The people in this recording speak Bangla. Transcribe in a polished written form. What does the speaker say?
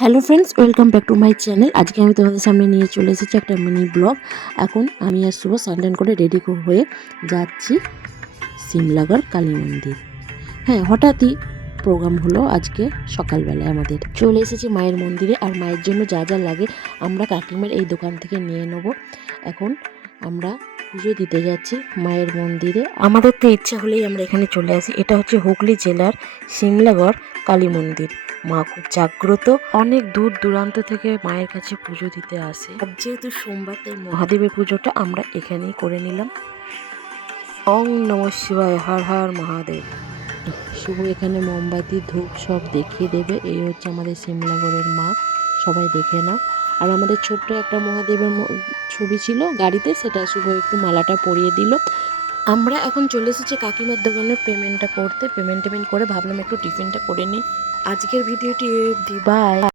Hello friends, welcome back to my channel. আজকে আমি তোমাদের সামনে নিয়ে চলে এসেছি একটা মিনি ব্লগ। এখন আমি আর শুভ স্নান করে রেডি হয়ে যাচ্ছি সিমলাগড় কালী মন্দির। হ্যাঁ, হঠাৎই প্রোগ্রাম হলো আজকে সকালবেলায়। আমাদের চলে এসেছি মায়ের মন্দিরে, আর মায়ের জন্য যা যা লাগে আমরা কাকিমার এই দোকান থেকে নিয়ে নেব। এখন আমরা পুজো দিতে যাচ্ছি মায়ের মন্দিরে। আমাদের তো ইচ্ছা হলেই আমরা এখানে চলে আসি। এটা হচ্ছে হুগলি জেলার সিমলাগড় কালী মন্দির। মা খুব জাগ্রত, অনেক দূর দূরান্ত থেকে মায়ের কাছে পুজো দিতে আসে। আর যেহেতু সোমবার, তাই মহাদেবের পুজোটা আমরা এখানেই করে নিলাম। ওং নমঃ শিবায়, হর হর মহাদেব। শুভ এখানে মোমবাতি ধূপ সব দেখিয়ে দেবে। এই হচ্ছে আমাদের সিমলাগড়ের মা, সবাই দেখে নাও। আর আমাদের ছোট্ট একটা মহাদেবের ছবি ছিল গাড়িতে, সেটা শুভ একটু মালাটা পরিয়ে দিল। আমরা এখন চলে এসেছি কাকিমার দোকানে পেমেন্টটা করতে। পেমেন্ট করে ভাবলাম একটু টিফিনটা করে নিই। আজকের ভিডিওটি অবধি, বাই।